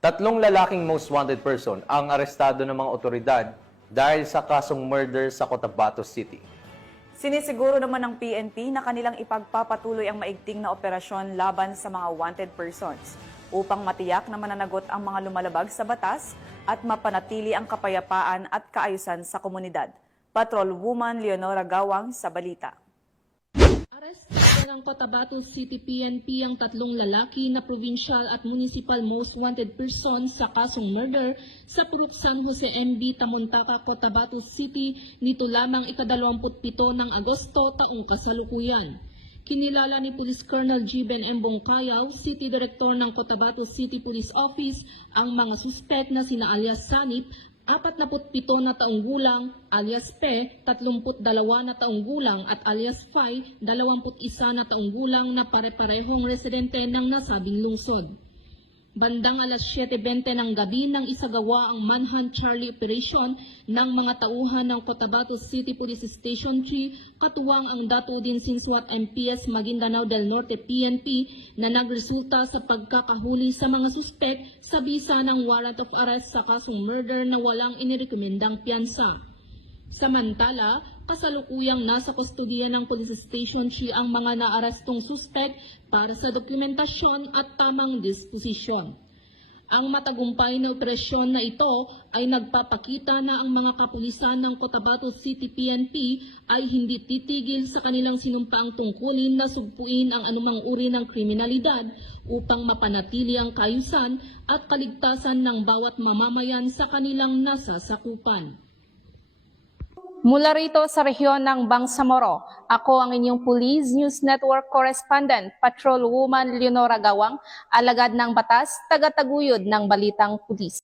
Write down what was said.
Tatlong lalaking most wanted person ang arestado ng mga otoridad dahil sa kasong murder sa Cotabato City. Sinisiguro naman ng PNP na kanilang ipagpapatuloy ang maigting na operasyon laban sa mga wanted persons upang matiyak na mananagot ang mga lumalabag sa batas at mapanatili ang kapayapaan at kaayusan sa komunidad. Patrolwoman Leonora Gawang sa balita. Arestado ng Cotabato City PNP ang tatlong lalaki na provincial at municipal most wanted person sa kasong murder sa Purok San Jose MB, Tamontaka, Cotabato City nito lamang ika-27 ng Agosto taong kasalukuyan. Kinilala ni Police Colonel Giben M. Bongkayaw, City Director ng Cotabato City Police Office, ang mga suspect na sina alias Sanip, 47 na taong gulang, alias Pe, 32 na taong gulang at alias Fai, 21 na taong gulang na pare-parehong residente ng nasabing lungsod. Bandang alas 7:20 ng gabi nang isagawa ang Manhunt Charlie Operation ng mga tauhan ng Cotabato City Police Station 3, katuwang ang Datudin Sinswat MPS Maguindanao del Norte PNP na nagresulta sa pagkakahuli sa mga suspek sa bisa ng warrant of arrest sa kasong murder na walang inirekomendang piyansa. Samantala, kasalukuyang nasa kustodiya ng Police Station 3 ang mga naarestong suspek para sa dokumentasyon at tamang disposisyon. Ang matagumpay na operasyon na ito ay nagpapakita na ang mga kapulisan ng Cotabato City PNP ay hindi titigil sa kanilang sinumpaang tungkulin na sugpuin ang anumang uri ng kriminalidad upang mapanatili ang kaayusan at kaligtasan ng bawat mamamayan sa kanilang nasasakupan. Mula rito sa rehiyon ng Bangsamoro, ako ang inyong Police News Network Correspondent, Patrolwoman Leonora Gawang, alagad ng batas, tagataguyod ng balitang pulis.